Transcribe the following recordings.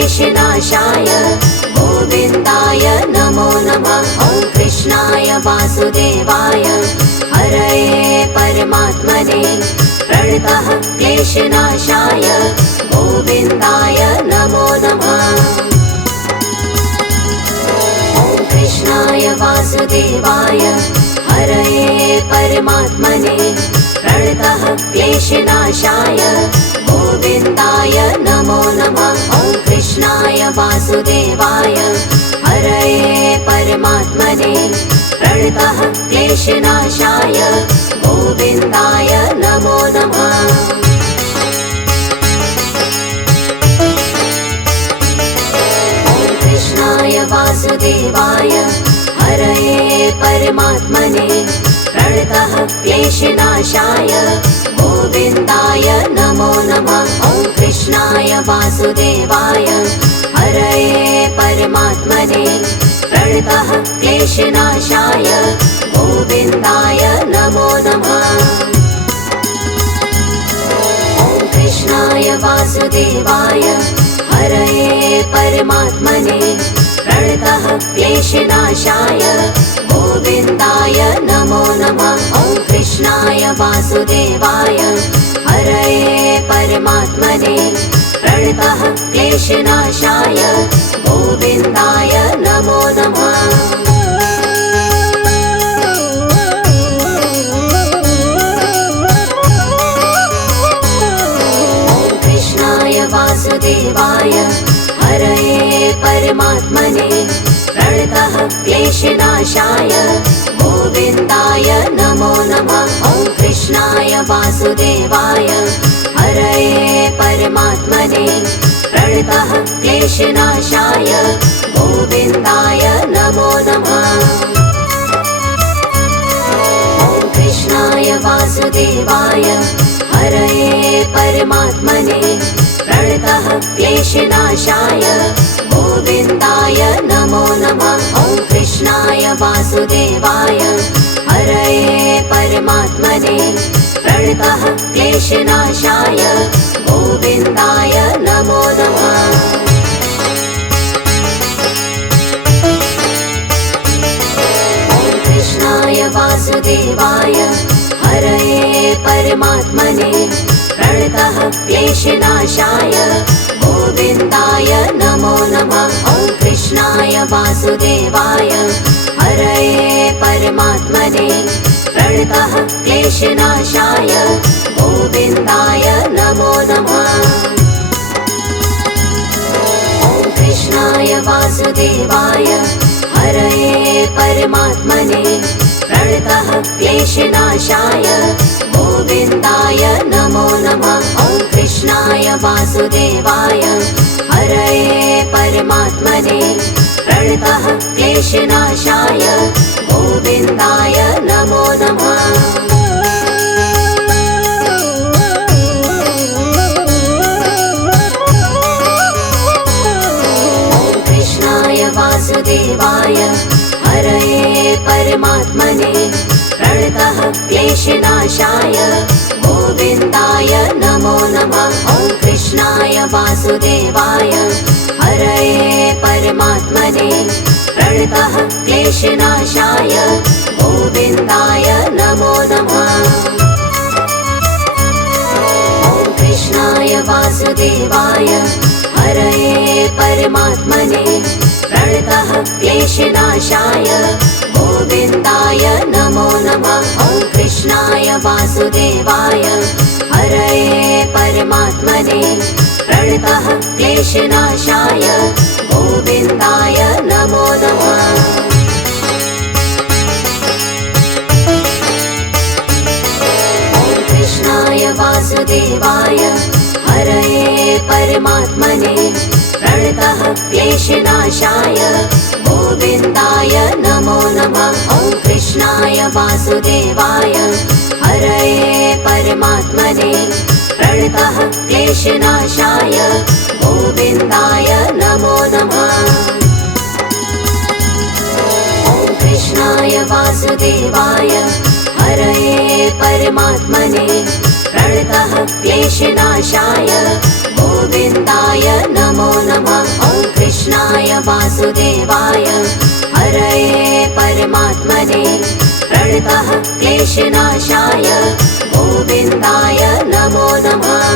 क्लेशनाशाय गोविन्दाय नमो नमः। ॐ कृष्णाय वासुदेवाय हरये परमात्मने प्रणतः क्लेशनाशाय गोविन्दाय नमो नमः। ॐ कृष्णाय वासुदेवाय हरये परमात्मने प्रणतः क्लेशनाशाय गोविन्दाय नमो नमः। ॐ कृष्णाय वासुदेवाय हरये परमात्मने प्रणतः क्लेशनाशाय गोविन्दाय नमो नमः। ॐ कृष्णाय वासुदेवाय हरये परमात्मने प्रणतः क्लेशनाशाय गोविन्दाय नमो नमः। ॐ कृष्णाय वासुदेवाय हरये परमात्मने प्रणतः क्लेशनाशाय गोविन्दाय नमो नमः। ॐ कृष्णाय वासुदेवाय हरये परमात्मने प्रणतः क्लेशनाशाय गोविन्दाय नमो नमः। ॐ कृष्णाय वासुदेवाय हरये परमात्मने प्रणतः क्लेशनाशाय गोविन्दाय नमो नमः। ॐ कृष्णाय वासुदेवाय हरये परमात्मने प्रणतः क्लेशनाशाय गोविन्दाय नमो नमः। ॐ कृष्णाय वासुदेवाय हरये परमात्मने प्रणतः क्लेशनाशाय गोविन्दाय नमो नमः। ॐ कृष्णाय वासुदेवाय हरये परमात्मने प्रणतः क्लेशनाशाय गोविन्दाय नमो नमः। ॐ कृष्णाय वासुदेवाय हरये परमात्मने प्रणतः क्लेशनाशाय गोविन्दाय नमो नमः। ॐ कृष्णाय वासुदेवाय हरये परमात्मने प्रणतः क्लेशनाशाय गोविन्दाय नमो नमः। ॐ कृष्णाय वासुदेवाय हरये परमात्मने प्रणतः क्लेशनाशाय गोविन्दाय नमो नमः। ॐ कृष्णाय वासुदेवाय हरये परमात्मने प्रणतः क्लेशनाशाय गोविन्दाय नमो नमः। ॐ कृष्णाय वासुदेवाय हरये परमात्मने प्रणतः क्लेशनाशाय गोविन्दाय नमो नमः। ॐ कृष्णाय वासुदेवाय हरये परमात्मने प्रणतः क्लेशनाशाय गोविन्दाय नमो नमः। ॐ कृष्णाय वासुदेवाय हरये परमात्मने प्रणतः क्लेशनाशाय गोविन्दाय नमो नमः। ॐ कृष्णाय वासुदेवाय हरये परमात्मने प्रणतः क्लेशनाशाय गोविन्दाय नमो नमः। ॐ कृष्णाय वासुदेवाय हरये परमात्मने प्रणतः क्लेशनाशाय गोविन्दाय नमो नमः। ॐ कृष्णाय वासुदेवाय हरये परमात्मने प्रणतः क्लेशनाशाय गोविन्दाय नमो नमः। ॐ कृष्णाय वासुदेवाय हरये परमात्मने प्रणतः क्लेशनाशाय गोविन्दाय नमो नमः। ॐ कृष्णाय वासुदेवाय हरये परमात्मने प्रणतः क्लेशनाशाय गोविन्दाय नमो नमः। वासुदेवाय हरये परमात्मने प्रणतः क्लेशनाशाय गोविन्दाय नमो नमः।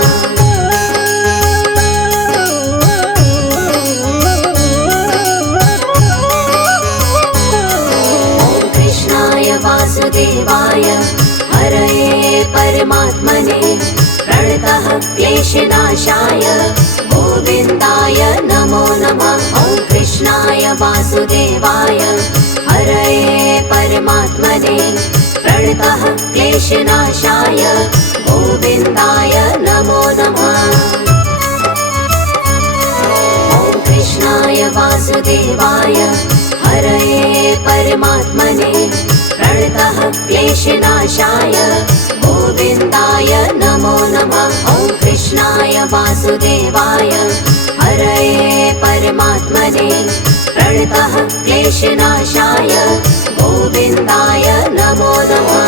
वासुदेवाय हरये परमात्मने प्रणतः क्लेशनाशाय गोविन्दाय नमो नमः। ॐ कृष्णाय वासुदेवाय हरये परमात्मने प्रणतः क्लेशनाशाय गोविन्दाय नमो नमः। ॐ कृष्णाय वासुदेवाय हरये परमात्मने प्रणतः क्लेशनाशाय गोविन्दाय नमो नमः। ॐ कृष्णाय वासुदेवाय हरये परमात्मने प्रणतः क्लेशनाशाय गोविन्दाय नमो नमः।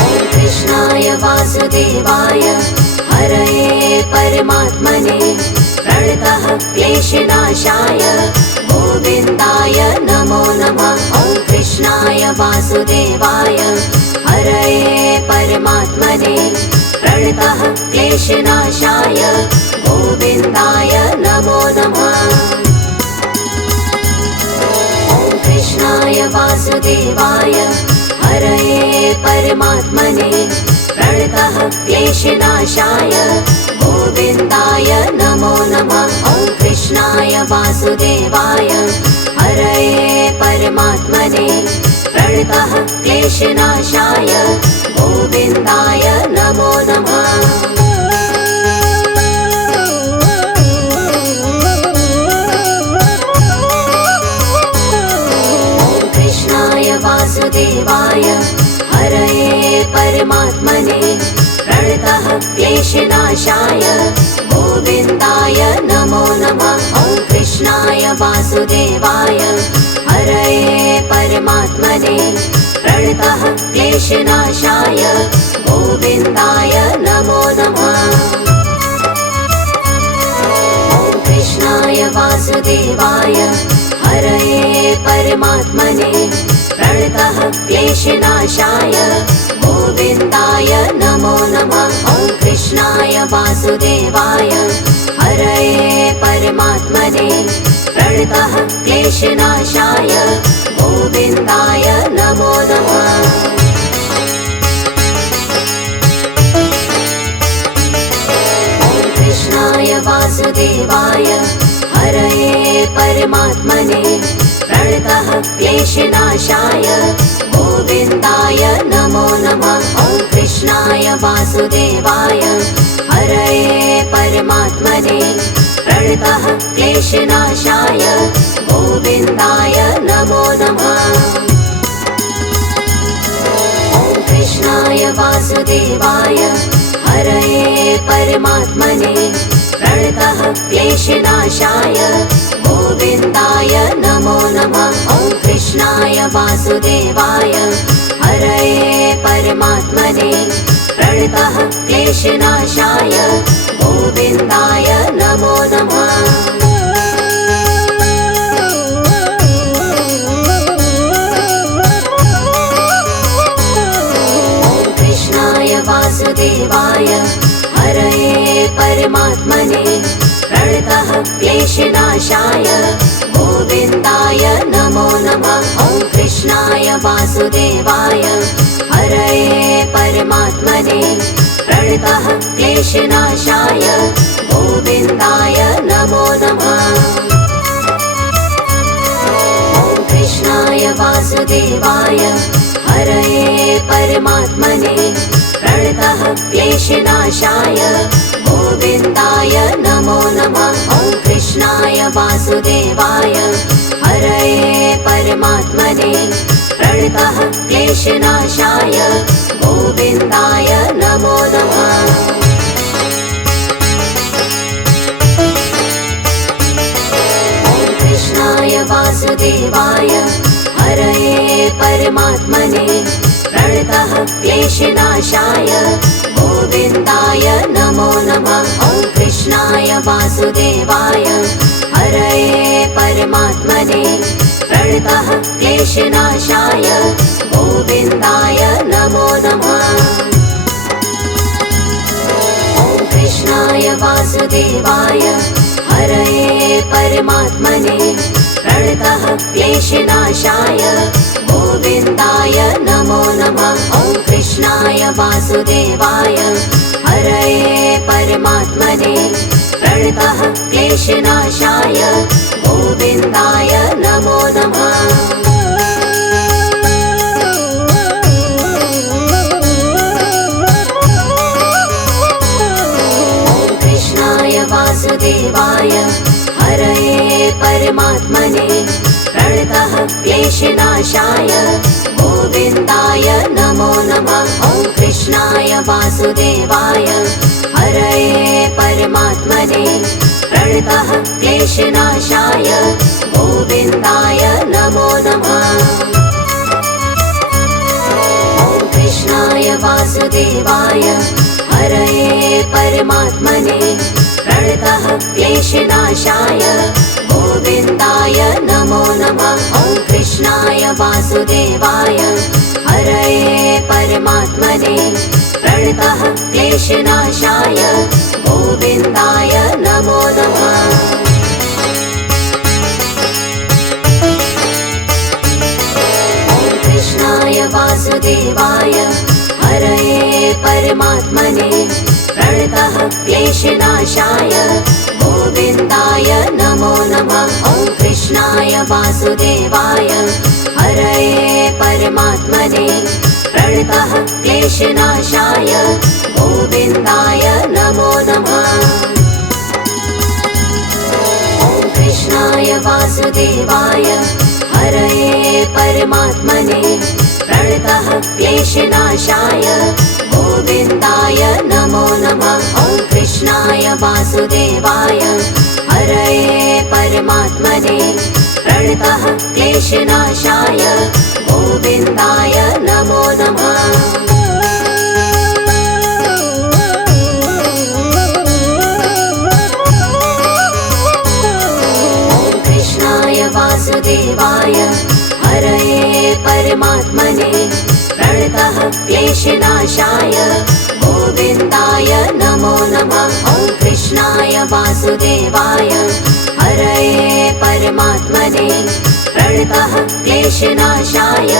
ॐ कृष्णाय वासुदेवाय हरये परमात्मने प्रणतः क्लेशनाशाय गोविन्दाय नमो नमः। ॐ कृष्णाय वासुदेवाय हरये परमात्मने प्रणतः क्लेशनाशाय गोविन्दाय नमो नमः। ॐ कृष्णाय वासुदेवाय हरये परमात्मने प्रणतः क्लेशनाशाय गोविन्दाय नमो नमः। ॐ कृष्णाय वासुदेवाय हरये परमात्मने प्रणतः क्लेशनाशाय गोविन्दाय नमो नमः। ॐ कृष्णाय वासुदेवाय हरये परमात्मने प्रणतः क्लेशनाशाय गोविन्दाय नमो नमः। ॐ कृष्णाय वासुदेवाय हरये परमात्मने प्रणतः क्लेशनाशाय गोविन्दाय नमो नमः। ॐ कृष्णाय वासुदेवाय हरये परमात्मने प्रणतः क्लेशनाशाय गोविन्दाय नमो नमः। ॐ कृष्णाय वासुदेवाय हरये परमात्मने प्रणतः क्लेशनाशाय गोविन्दाय नमो नमः। ॐ कृष्णाय वासुदेवाय हरये परमात्मने प्रणतः क्लेशनाशाय गोविन्दाय नमो नमः। ॐ कृष्णाय वासुदेवाय हरये परमात्मने प्रणतः क्लेशनाशाय गोविन्दाय नमो नमः। ॐ कृष्णाय वासुदेवाय हरये परमात्मने प्रणतः क्लेशनाशाय गोविन्दाय नमो नमः। ॐ कृष्णाय वासुदेवाय हरये परमात्मने प्रणतः क्लेशनाशाय गोविन्दाय नमो नमः। ॐ कृष्णाय वासुदेवाय हरये परमात्मने प्रणतः क्लेशनाशाय गोविन्दाय नमो नमः। ॐ कृष्णाय वासुदेवाय हरये परमात्मने प्रणतः क्लेशनाशाय गोविन्दाय नमो नमः। ॐ कृष्णाय वासुदेवाय हरये परमात्मने प्रणतः क्लेशनाशाय गोविन्दाय नमो नमः। ॐ कृष्णाय वासुदेवाय हरये परमात्मने प्रणतः क्लेशनाशाय गोविन्दाय नमो नमः। ॐ कृष्णाय वासुदेवाय हरये परमात्मने प्रणतः क्लेशनाशाय गोविन्दाय नमो नमः। ॐ वासुदेवाय हरये परमात्मने प्रणतः क्लेशनाशाय गोविन्दाय नमो नमः। ॐ कृष्णाय वासुदेवाय हरये परमात्मने प्रणतः क्लेशनाशाय गोविन्दाय नमो नमः। ॐ कृष्णाय वासुदेवाय हरये परमात्मने प्रणतः क्लेशनाशाय गोविन्दाय नमो नमः। ॐ कृष्णाय वासुदेवाय हरये परमात्मने प्रणतः क्लेशनाशाय गोविन्दाय नमो नमः। ॐ कृष्णाय वासुदेवाय हरये परमात्मने प्रणतः क्लेशनाशाय गोविन्दाय नमो नमः। ॐ कृष्णाय वासुदेवाय हरये परमात्मने प्रणतः क्लेशनाशाय गोविन्दाय नमो नमः। ॐ कृष्णाय वासुदेवाय हरये परमात्मने प्रणतः क्लेशनाशाय गोविन्दाय नमो नमः। ॐ कृष्णाय वासुदेवाय हरये परमात्मने प्रणतः क्लेशनाशाय गोविन्दाय नमो नमः। ॐ कृष्णाय वासुदेवाय हरये परमात्मने प्रणतः क्लेशनाशाय गोविन्दाय नमो नमः। ॐ कृष्णाय वासुदेवाय हरये परमात्मने प्रणतः क्लेशनाशाय गोविन्दाय नमो नमः। ॐ कृष्णाय वासुदेवाय हरये परमात्मने प्रणतः क्लेशनाशाय गोविन्दाय नमो नमः। ॐ कृष्णाय वासुदेवाय हरये परमात्मने प्रणतः क्लेशनाशाय गोविन्दाय नमो नमः। ॐ कृष्णाय वासुदेवाय हरये परमात्मने प्रणतः क्लेशनाशाय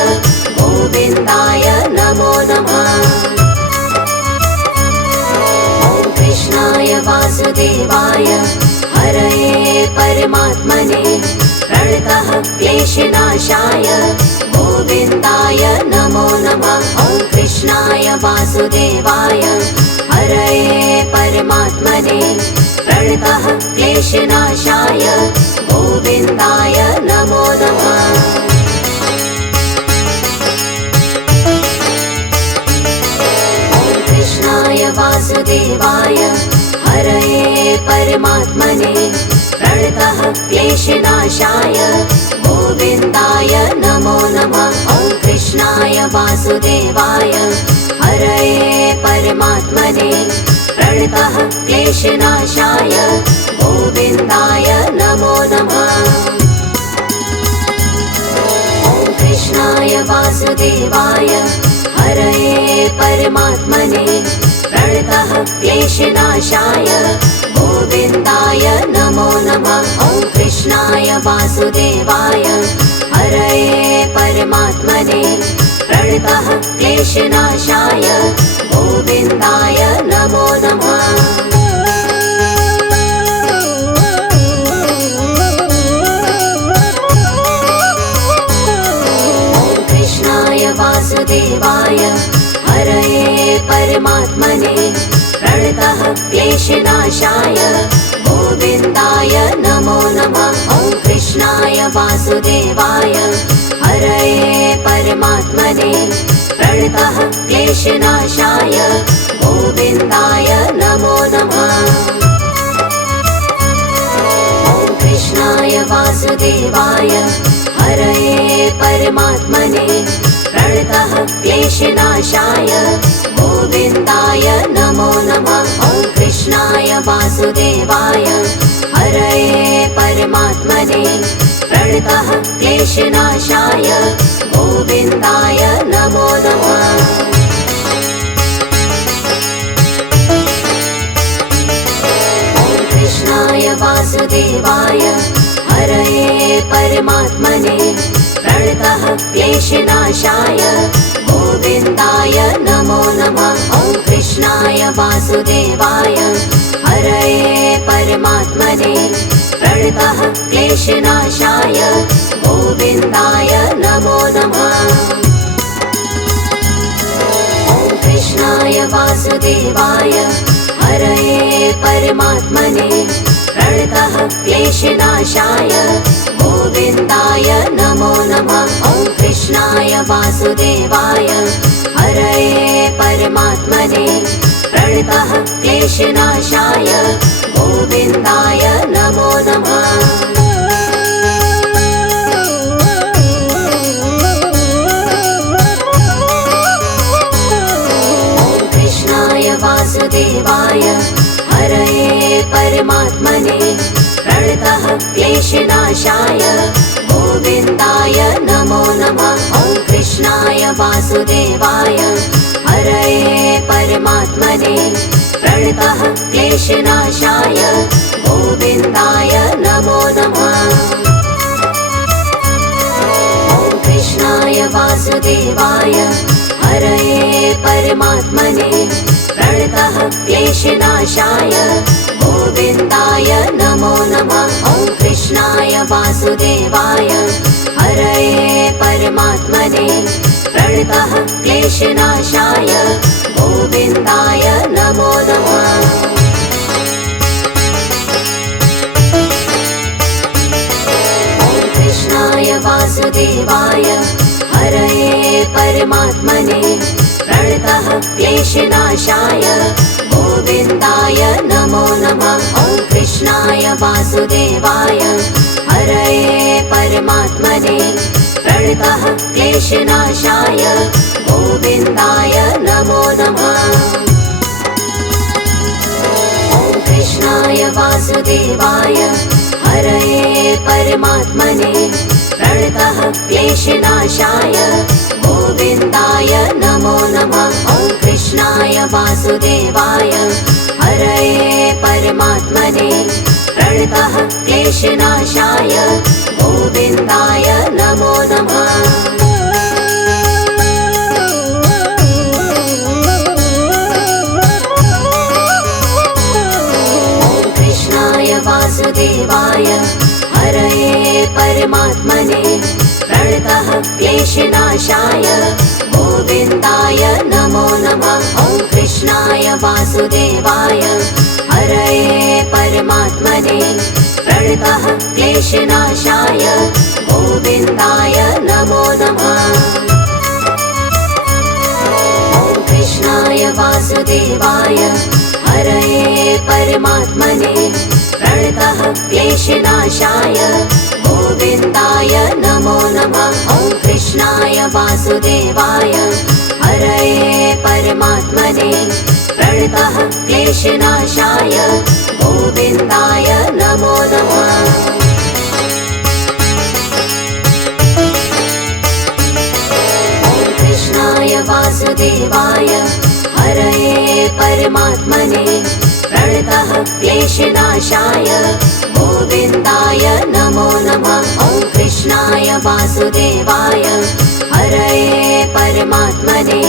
गोविन्दाय नमो नमः। ॐ कृष्णाय वासुदेवाय हरये परमात्मने प्रणतः क्लेशनाशाय गोविन्दाय नमो नमः। ॐ कृष्णाय वासुदेवाय हरये परमात्मने प्रणतः क्लेशनाशाय गोविन्दाय नमो नमः। ॐ कृष्णाय वासुदेवाय हरये परमात्मने प्रणतः क्लेशनाशाय गोविन्दाय नमो नमः। ॐ कृष्णाय वासुदेवाय हरये परमात्मने प्रणतः क्लेशनाशाय गोविन्दाय नमो नमः। ॐ कृष्णाय वासुदेवाय हरये परमात्मने प्रणतः क्लेशनाशाय गोविन्दाय नमो नमः। ॐ कृष्णाय वासुदेवाय हरये परमात्मने प्रणतः क्लेशनाशाय गोविन्दाय नमो नमः। ॐ कृष्णाय वासुदेवाय हरये परमात्मने प्रणतः क्लेशनाशाय गोविन्दाय नमो नमः। ॐ कृष्णाय वासुदेवाय हरये परमात्मने प्रणतः क्लेशनाशाय गोविन्दाय नमो नमः। ॐ कृष्णाय वासुदेवाय हरये परमात्मने प्रणतः क्लेशनाशाय गोविन्दाय नमो नमः। ॐ कृष्णाय वासुदेवाय वासुदेवाय हरये परमात्मने प्रणतः क्लेशनाशाय गोविन्दाय नमो नमः। कृष्णाय वासुदेवाय हरये परमात्मने प्रणतः क्लेशनाशाय गोविन्दाय नमो नमः। ॐ कृष्णाय वासुदेवाय हरये परमात्मने प्रणतः क्लेशनाशाय गोविन्दाय नमो नमः। ॐ कृष्णाय वासुदेवाय हरये परमात्मने प्रणतः क्लेशनाशाय गोविन्दाय नमो नमः। ॐ कृष्णाय वासुदेवाय हरये परमात्मने प्रणतः क्लेशनाशाय गोविन्दाय नमो नमः। वासुदेवाय हरये परमात्मने प्रणतः क्लेशनाशाय गोविन्दाय नमो नमः। ॐ कृष्णाय वासुदेवाय हरये परमात्मने प्रणतः क्लेशनाशाय गोविन्दाय नमो नमः। ॐ कृष्णाय वासुदेवाय हरये परमात्मने प्रणतः क्लेशनाशाय गोविन्दाय नमो नमः। ॐ कृष्णाय वासुदेवाय हरये परमात्मने प्रणतः क्लेशनाशाय गोविन्दाय नमो नमः। ॐ कृष्णाय वासुदेवाय हरये परमात्मने प्रणतः क्लेशनाशाय गोविन्दाय नमो नमः। ॐ कृष्णाय वासुदेवाय हरये परमात्मने प्रणतः क्लेशनाशाय गोविन्दाय नमो नमः। ॐ कृष्णाय वासुदेवाय हरये परमात्मने प्रणतः क्लेशनाशाय गोविन्दाय नमो नमः। ॐ कृष्णाय वासुदेवाय हरये परमात्मने प्रणतः क्लेशनाशाय गोविन्दाय नमो नमः। ॐ कृष्णाय वासुदेवाय हरये परमात्मने प्रणतः क्लेशनाशाय गोविन्दाय नमो नमः। ॐ कृष्णाय वासुदेवाय हरये परमात्मने प्रणतः क्लेशनाशाय गोविन्दाय नमो नमः। ॐ कृष्णाय वासुदेवाय हरये परमात्मने प्रणतः क्लेशनाशाय गोविन्दाय नमो नमः। ॐ कृष्णाय वासुदेवाय हरये परमात्मने प्रणतः क्लेशनाशाय गोविन्दाय नमो नमः। ॐ कृष्णाय वासुदेवाय हरये परमात्मने प्रणतः क्लेशनाशाय गोविन्दाय नमो नमः। ॐ कृष्णाय वासुदेवाय हरये परमात्मने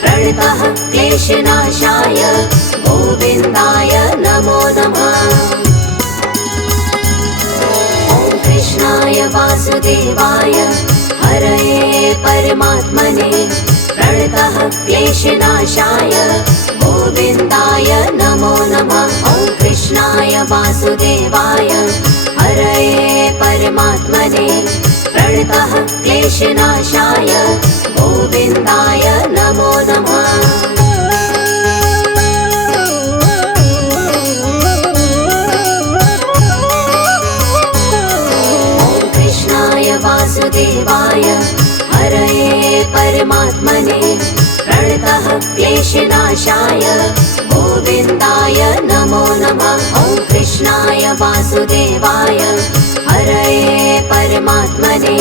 प्रणतः क्लेशनाशाय गोविन्दाय नमो नमः। ॐ कृष्णाय वासुदेवाय हरये परमात्मने प्रणतः क्लेशनाशाय गोविन्दाय नमो नमः। ॐ कृष्णाय वासुदेवाय हरये परमात्मने प्रणतः क्लेशनाशाय गोविन्दाय नमो नमः। ॐ कृष्णाय वासुदेवाय हरये परमात्मने प्रणतः क्लेशनाशाय गोविन्दाय नमो नमः। ॐ कृष्णाय वासुदेवाय हरये परमात्मने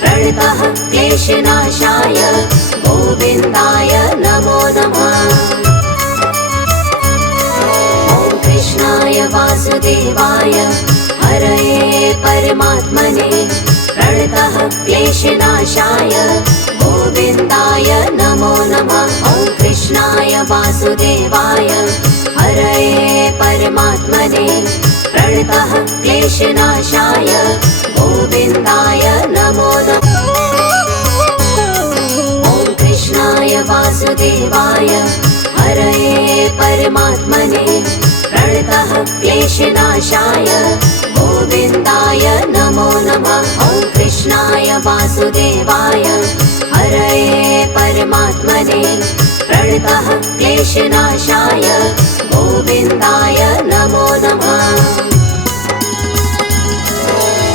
प्रणतः क्लेशनाशाय गोविन्दाय नमो नमः। ॐ कृष्णाय वासुदेवाय हरये परमात्मने प्रणतः क्लेशनाशाय गोविन्दाय नमो नमः। ॐ कृष्णाय वासुदेवाय हरये परमात्मने प्रणतः क्लेशनाशाय गोविन्दाय नमो नमः। ॐ कृष्णाय वासुदेवाय हरये परमात्मने प्रणतः क्लेशनाशाय गोविन्दाय नमो नमः। ॐ कृष्णाय वासुदेवाय हरये परमात्मने प्रणतः क्लेशनाशाय गोविन्दाय नमो नमः।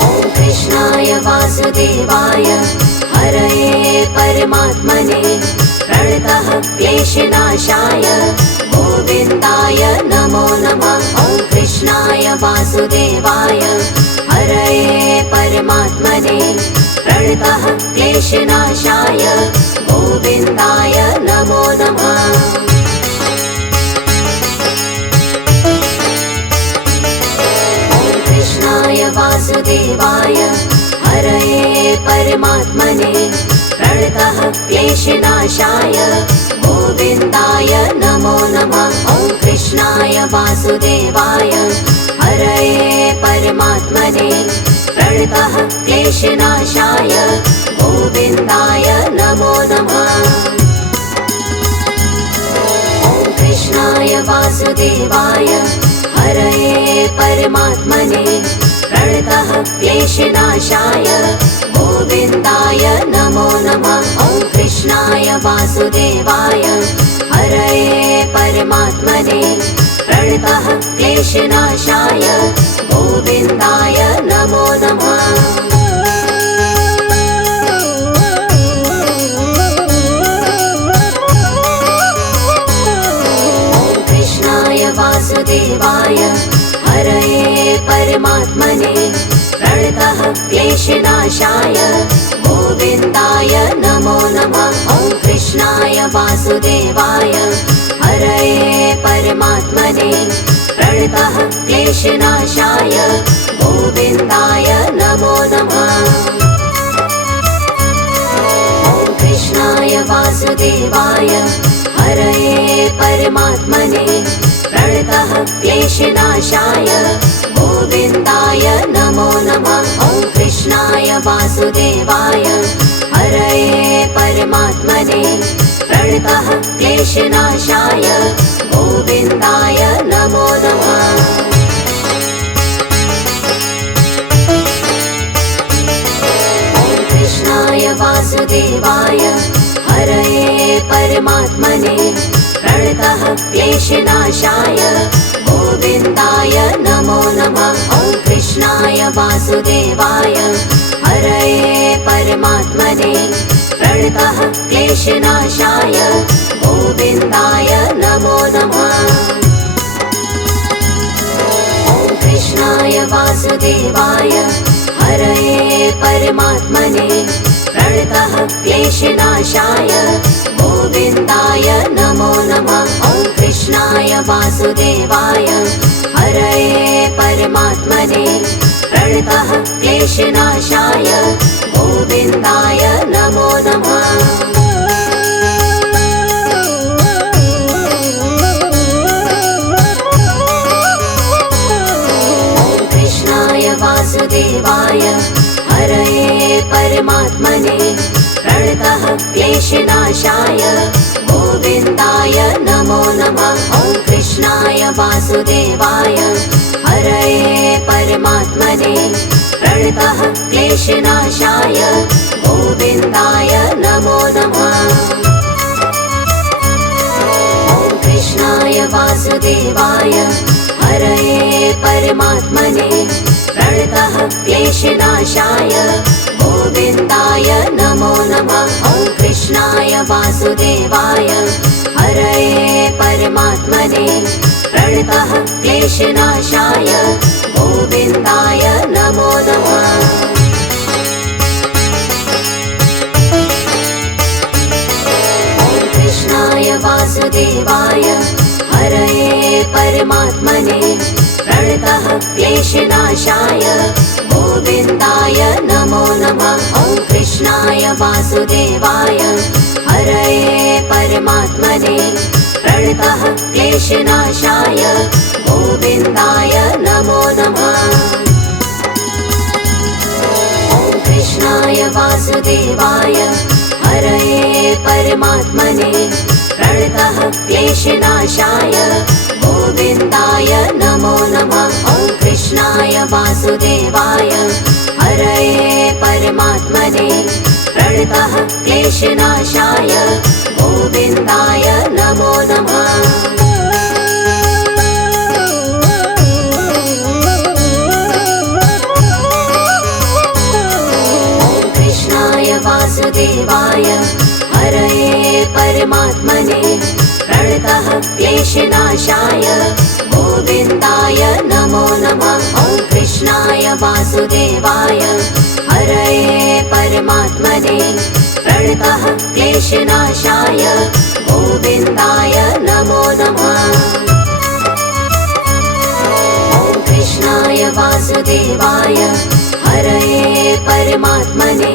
ॐ कृष्णाय वासुदेवाय हरये परमात्मने प्रणतः क्लेशनाशाय गोविन्दाय नमो नमः। ॐ कृष्णाय वासुदेवाय हरये परमात्मने प्रणतः क्लेशनाशाय गोविन्दाय नमो नमः। ॐ कृष्णाय वासुदेवाय हरये परमात्मने प्रणतः क्लेशनाशाय गोविन्दाय नमो नमः। ॐ कृष्णाय वासुदेवाय हरये परमात्मने प्रणतः क्लेशनाशाय गोविन्दाय नमो नमः। ॐ कृष्णाय वासुदेवाय हरये परमात्मने प्रणतः क्लेशनाशाय गोविन्दाय नमो नमः। ॐ कृष्णाय वासुदेवाय हरये परमात्मने प्रणतः क्लेशनाशाय गोविन्दाय नमो नमः। ॐ कृष्णाय वासुदेवाय हरये परमात्मने प्रणतः क्लेशनाशाय गोविन्दाय नमो नमः। ॐ कृष्णाय वासुदेवाय हरये परमात्मने प्रणतः क्लेशनाशाय गोविन्दाय नमो नमः। ॐ कृष्णाय वासुदेवाय हरये परमात्मने प्रणतः क्लेशनाशाय गोविन्दाय नमो नमः। ॐ कृष्णाय वासुदेवाय हरये परमात्मने प्रणतः क्लेशनाशाय गोविन्दाय नमो नमः। ॐ कृष्णाय वासुदेवाय हरये परमात्मने प्रणतः क्लेशनाशाय गोविन्दाय नमो नमः। ॐ कृष्णाय वासुदेवाय हरये परमात्मने प्रणतः क्लेशनाशाय गोविन्दाय नमो नमः। ॐ कृष्णाय वासुदेवाय हरये परमात्मने प्रणतः क्लेशनाशाय गोविन्दाय नमो नमः। ॐ कृष्णाय वासुदेवाय हरये परमात्मने प्रणतः क्लेशनाशाय गोविन्दाय नमो नमः। ॐ कृष्णाय वासुदेवाय हरये परमात्मने प्रणतः क्लेशनाशाय गोविन्दाय नमो नमः। ॐ कृष्णाय वासुदेवाय हरये परमात्मने प्रणतः क्लेशनाशाय गोविन्दाय नमो नमः। ॐ कृष्णाय वासुदेवाय हरये परमात्मने प्रणतः क्लेशनाशाय गोविन्दाय नमो नमः। ॐ कृष्णाय वासुदेवाय हरये परमात्मने प्रणतः प्रणतः क्लेशनाशाय गोविन्दाय नमो नमः। ॐ कृष्णाय वासुदेवाय हरये परमात्मने प्रणतः क्लेशनाशाय गोविन्दाय नमो नमः। ॐ कृष्णाय वासुदेवाय हरये परमात्मने प्रणतः क्लेशनाशाय गोविन्दाय नमो नमः। ॐ कृष्णाय वासुदेवाय हरये परमात्मने प्रणतः क्लेशनाशाय गोविन्दाय नमो नमः। ॐ कृष्णाय वासुदेवाय हरये परमात्मने प्रणतः क्लेशनाशाय गोविन्दाय नमो नमः। ॐ कृष्णाय वासुदेवाय हरये परमात्मने प्रणतः क्लेशनाशाय गोविन्दाय नमो नमः। ॐ कृष्णाय वासुदेवाय हरये परमात्मने प्रणतः क्लेशनाशाय गोविन्दाय नमो नमः। ॐ कृष्णाय वासुदेवाय हरये परमात्मने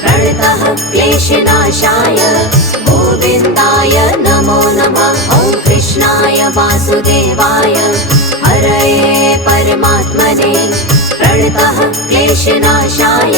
प्रणतः क्लेशनाशाय गोविन्दाय नमो नमः। ॐ कृष्णाय वासुदेवाय हरये परमात्मने प्रणतः क्लेशनाशाय